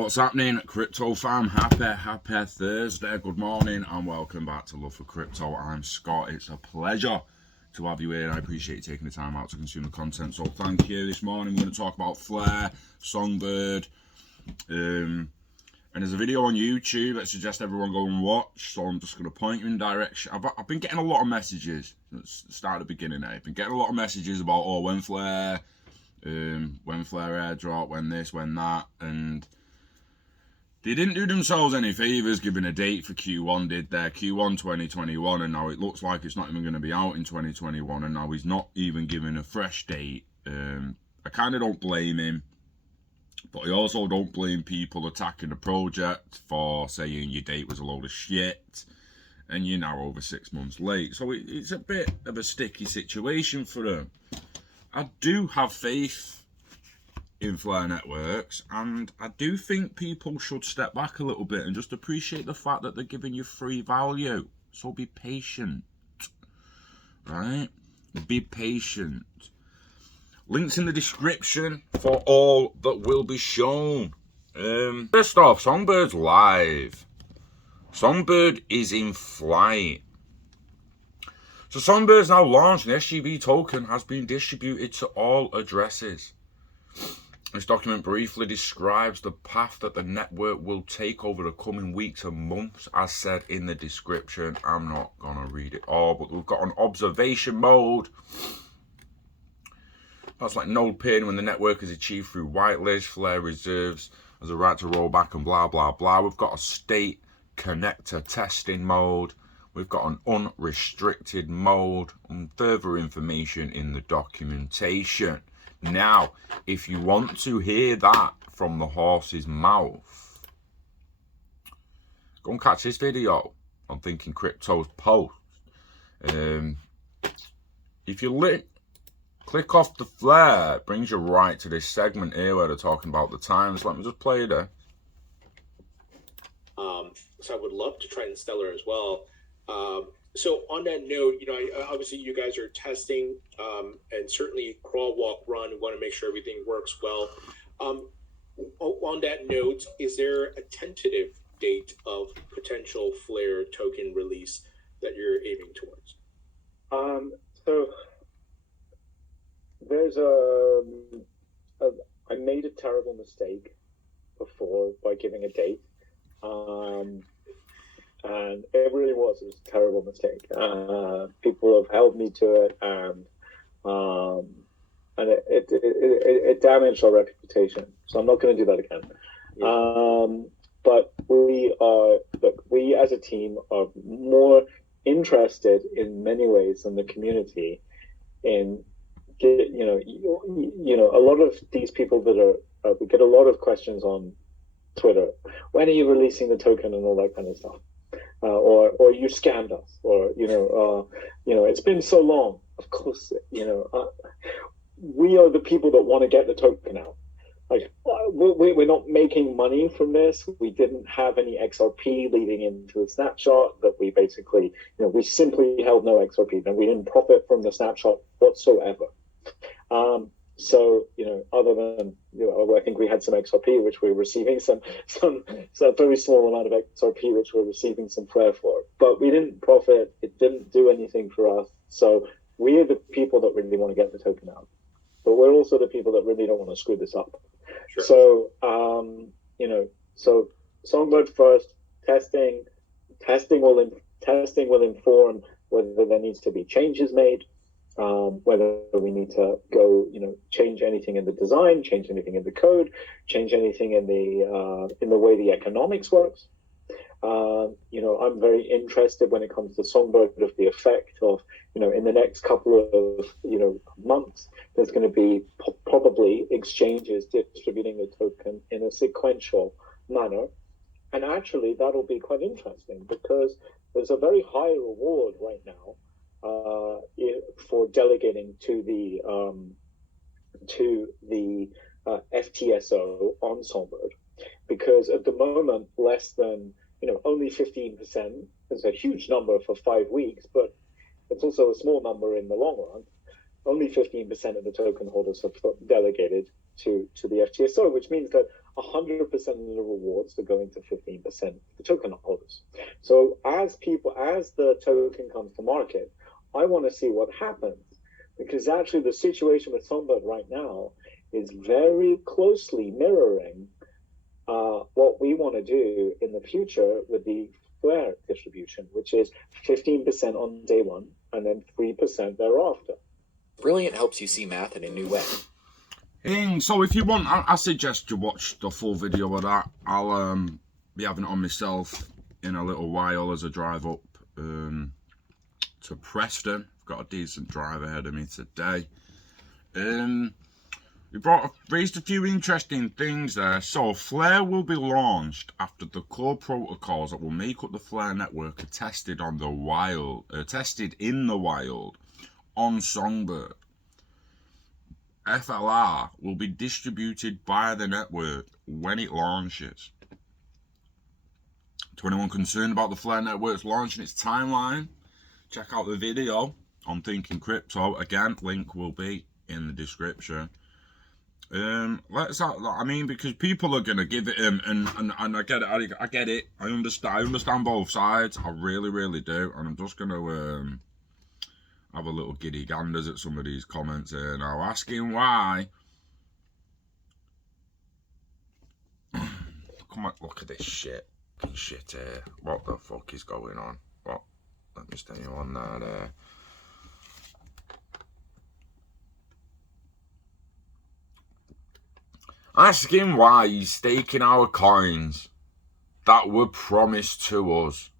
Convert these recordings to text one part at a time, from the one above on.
What's happening, Crypto fam? Happy Thursday. Good morning and welcome back to Love for Crypto. I'm Scott. It's a pleasure to have you here. I appreciate you taking the time out to consume the content, so thank you. This morning we're going to talk about FLR, Songbird, and there's a video on YouTube that suggests everyone go and watch, so I'm just going to point you in direction. I've been getting a lot of messages. Let's start at the beginning there. I've been getting a lot of messages about, when FLR airdrop, when this, when that, and they didn't do themselves any favours giving a date for Q1, did they? Q1 2021, and now it looks like it's not even going to be out in 2021, and now he's not even giving a fresh date. I kind of don't blame him, but I also don't blame people attacking the project for saying your date was a load of shit, and you're now over 6 months late. So it's a bit of a sticky situation for them. I do have faith in FLR Networks, and I do think people should step back a little bit and just appreciate the fact that they're giving you free value. So be patient, right? Be patient. Links in the description for all that will be shown. First off, Songbird's live. Songbird is in flight. So Songbird's now launched, and the SGB token has been distributed to all addresses. This document briefly describes the path that the network will take over the coming weeks and months, as said in the description. I'm not going to read it all, but we've got an observation mode. That's like node pin when the network is achieved through whitelist. FLR reserves as a right to roll back and blah, blah, blah. We've got a state connector testing mode. We've got an unrestricted mode and further information in the documentation. Now, if you want to hear that from the horse's mouth, go and catch this video on Thinking Crypto's post. If you click off the FLR, it brings you right to this segment here where they're talking about the times. Let me just play it there. So I would love to try and Stellar as well. So on that note, obviously you guys are testing, and certainly crawl, walk, run. We want to make sure everything works well. On that note, is there a tentative date of potential FLR token release that you're aiming towards? So there's I made a terrible mistake before by giving a date. And it really was a terrible mistake. People have held me to it, and it damaged our reputation. So I'm not going to do that again. Yeah. But we as a team are more interested in many ways than the community in a lot of these people that are we get a lot of questions on Twitter. When are you releasing the token and all that kind of stuff? Or you scammed us, or it's been so long. Of course, we are the people that want to get the token out. Like, we're not making money from this. We didn't have any XRP leading into the snapshot. That we basically, we simply held no XRP, and we didn't profit from the snapshot whatsoever. So, other than, I think we had some XRP, which we were receiving some very small amount of XRP, which we're receiving some FLR for. But we didn't profit. It didn't do anything for us. So we are the people that really want to get the token out. But we're also the people that really don't want to screw this up. Sure. So, so Songbird first, testing will inform whether there needs to be changes made. Whether we need to go, change anything in the design, change anything in the code, change anything in the way the economics works. I'm very interested when it comes to Songbird of the effect of, in the next couple of, months, there's going to be probably exchanges distributing the token in a sequential manner. And actually, that'll be quite interesting because there's a very high reward right now for delegating to the FTSO on Songbird, because at the moment less than only 15% is a huge number for 5 weeks, but it's also a small number in the long run. Only 15% of the token holders have delegated to the FTSO, which means that 100% of the rewards are going to 15% the token holders. So as the token comes to market, I want to see what happens, because actually the situation with Songbird right now is very closely mirroring what we want to do in the future with the FLR distribution, which is 15% on day one and then 3% thereafter. Brilliant helps you see math in a new way. So if you want, I suggest you watch the full video of that. I'll be having it on myself in a little while as I drive up to Preston. I've got a decent drive ahead of me today. We raised a few interesting things there. So FLR will be launched after the core protocols that will make up the FLR network are tested in the wild on Songbird. FLR will be distributed by the network when it launches. To anyone concerned about the FLR network's launch and its timeline, check out the video on Thinking Crypto. Again, link will be in the description. Because people are gonna give it and I get it. I get it. I understand both sides. I really do. And I'm just gonna have a little giddy ganders at some of these comments here now, asking why. Come on, look at this shit here. What the fuck is going on? What? Let me stay on there. Asking why he's staking our coins that were promised to us.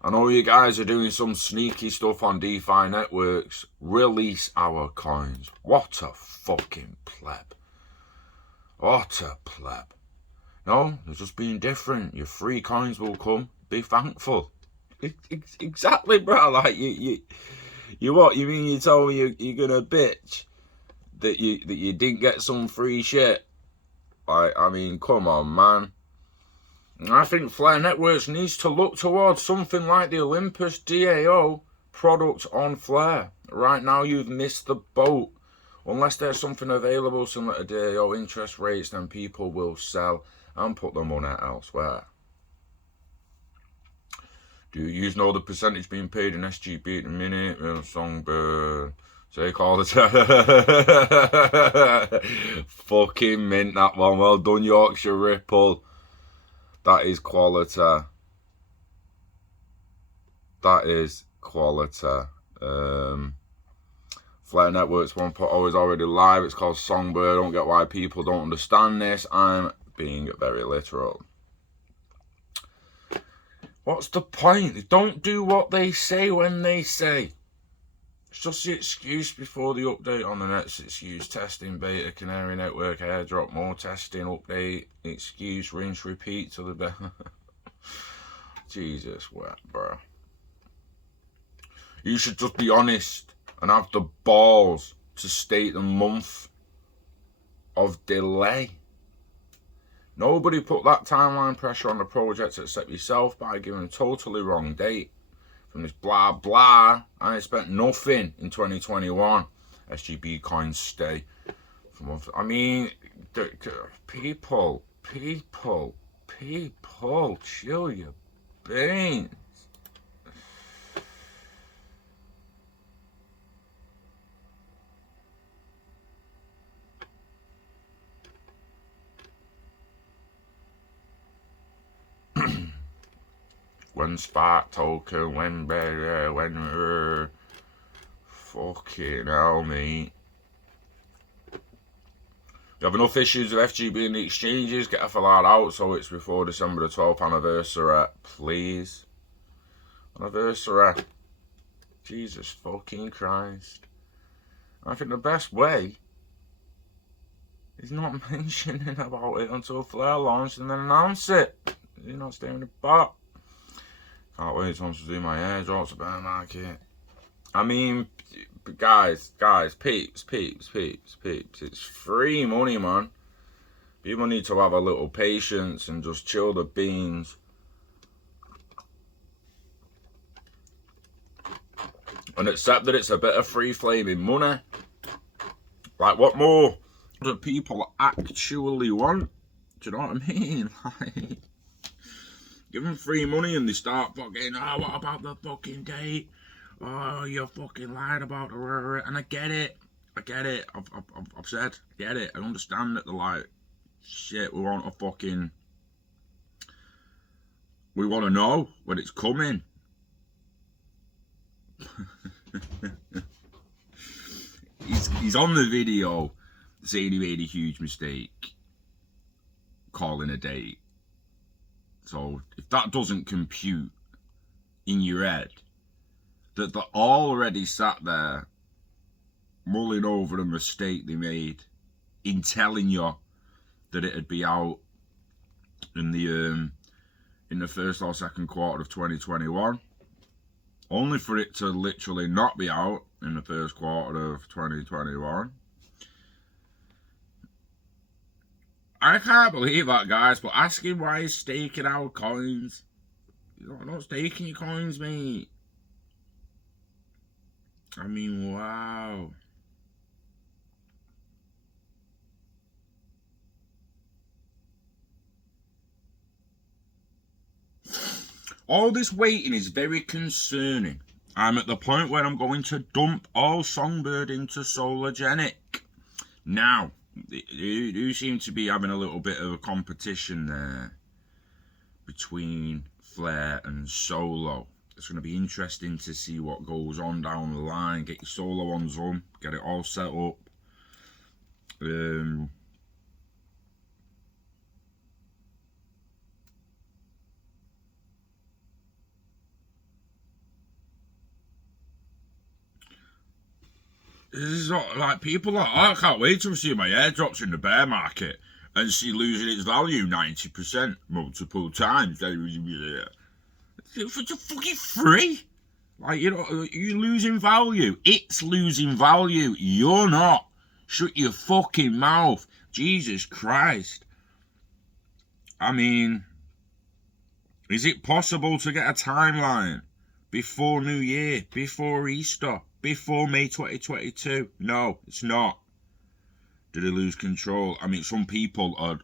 I know you guys are doing some sneaky stuff on DeFi networks. Release our coins. What a fucking pleb. What a pleb. No, they're just being different. Your free coins will come. Be thankful. Exactly, bro. Like you what? You mean you told me you're gonna bitch that you didn't get some free shit? I mean, come on, man. I think FLR Networks needs to look towards something like the Olympus DAO product on FLR. Right now, you've missed the boat. Unless there's something available similar to DAO interest rates, then people will sell and put their money elsewhere. Do you know the percentage being paid in SGB at the minute? Well, Songbird. Take all the time. Fucking mint, that one. Well done, Yorkshire Ripple. That is quality. That is quality. FLR Networks 1.0 is already live. It's called Songbird. I don't get why people don't understand this. I'm being very literal. What's the point? They don't do what they say when they say. It's just the excuse before the update on the next excuse. Testing, beta, canary network, airdrop, more testing, update, excuse, rinse, repeat to the beta. Jesus, what, bro? You should just be honest and have the balls to state the month of delay. Nobody put that timeline pressure on the project except yourself by giving a totally wrong date. From this blah blah, I spent nothing in 2021. SGB coins stay. I mean, people, chill your beans. When Spark token, when fucking hell, mate. You have enough issues with FGB in the exchanges, get FLR out so it's before December the 12th anniversary, please. Anniversary. Jesus fucking Christ. I think the best way is not mentioning about it until FLR launched and then announce it. You're not staying in the box. Can't wait to do my airdrops to bear market. I mean, guys, peeps. It's free money, man. People need to have a little patience and just chill the beans. And accept that it's a bit of free flaming money. Like, what more do people actually want? Do you know what I mean? Like, give them free money and they start fucking, oh, what about the fucking date? Oh, you fucking lied about the... And I get it. I've said, I get it. I understand that they're like, shit, we want to know when it's coming. He's on the video saying he made a huge mistake calling a date. So if that doesn't compute in your head, that they're already sat there mulling over a mistake they made in telling you that it'd be out in the first or second quarter of 2021, only for it to literally not be out in the first quarter of 2021. I can't believe that, guys, but ask him why he's staking our coins. You're not staking your coins, mate. I mean, wow. All this waiting is very concerning. I'm at the point where I'm going to dump all Songbird into Solargenic. Now, you seem to be having a little bit of a competition there between Flare and Solo. It's going to be interesting to see what goes on down the line. Get your Solo ones on, get it all set up. This is not, like, people are, I can't wait to see my airdrops in the bear market and see losing its value 90% multiple times. It's fucking free. Like, you know, you're losing value. It's losing value. You're not. Shut your fucking mouth. Jesus Christ. I mean, is it possible to get a timeline before New Year, before Easter, before May 2022? No, it's not. Did they lose control? I mean, some people are...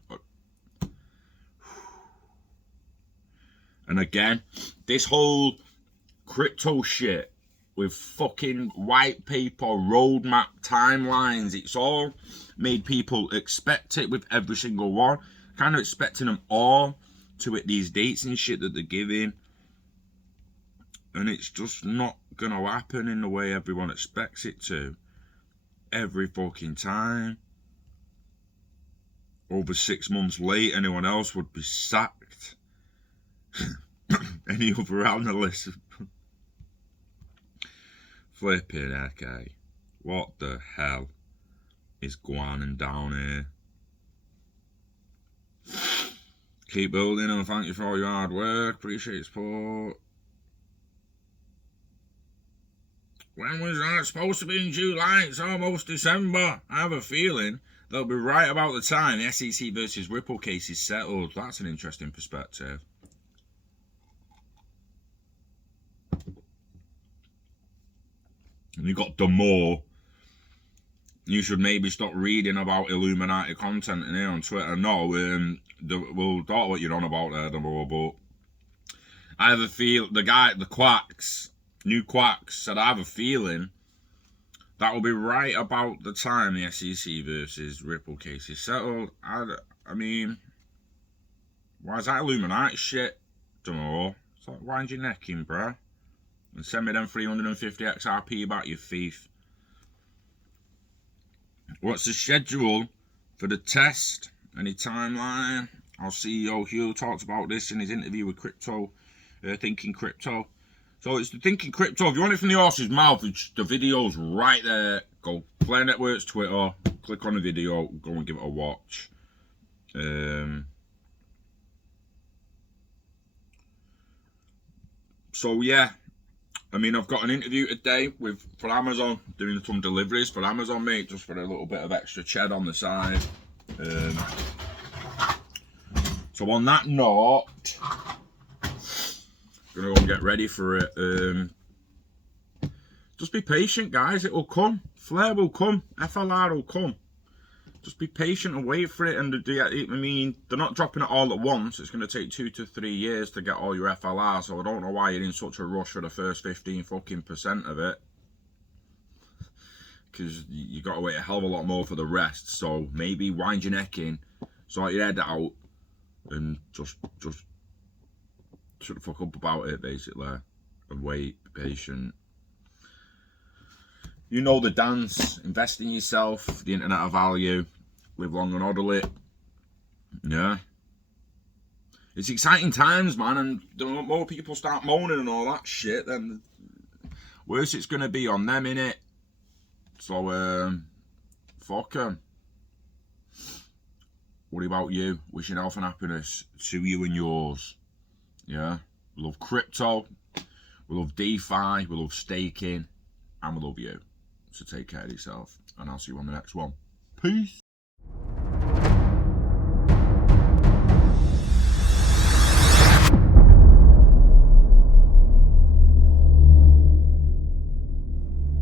And again, this whole crypto shit with fucking white paper, roadmap, timelines, it's all made people expect it with every single one. Kind of expecting them all to hit these dates and shit that they're giving. And it's just not going to happen in the way everyone expects it to. Every fucking time. Over 6 months late, anyone else would be sacked. Any other analyst. Flipping heck, eh? What the hell is going on down here? Keep building and thank you for all your hard work. Appreciate your support. When was that supposed to be? In July? It's almost December. I have a feeling they'll be right about the time the SEC versus Ripple case is settled. That's an interesting perspective. And you got Demore. You should maybe stop reading about Illuminati content in here on Twitter. No, we'll talk what you're on about there, Demore, but I have a feel the Quacks, New Quacks, said I have a feeling that will be right about the time the SEC versus Ripple case is settled. I mean, why is that Illuminati shit, Demore? It's like, wind your neck in, bruh. And send me them 350 XRP back, you thief. What's the schedule for the test? Any timeline? Our CEO Hugh talked about this in his interview with Thinking Crypto. So it's the Thinking Crypto. If you want it from the horse's mouth, the video's right there. Go Flare Network's Twitter, click on the video, go and give it a watch. So yeah. I mean, I've got an interview today for Amazon, doing some deliveries for Amazon, mate, just for a little bit of extra ched on the side. So on that note, gonna go and get ready for it. Just be patient, guys. It will come. Flare will come. FLR will come. just be patient and wait for it. And I mean, they're not dropping it all at once. It's going to take 2 to 3 years to get all your FLR. So I don't know why you're in such a rush for the first 15% of it. Because you got to wait a hell of a lot more for the rest. So maybe wind your neck in, sort your head out, and just shut the fuck up about it, basically, and wait, be patient. You know the dance. Invest in yourself, the internet of value, live long and orderly. Yeah. It's exciting times, man, and the more people start moaning and all that shit, then worse it's going to be on them, innit? So, fuck 'em. What about you? Wishing health and happiness to you and yours. Yeah? We love crypto, we love DeFi, we love staking, and we love you. So take care of yourself, and I'll see you on the next one. Peace.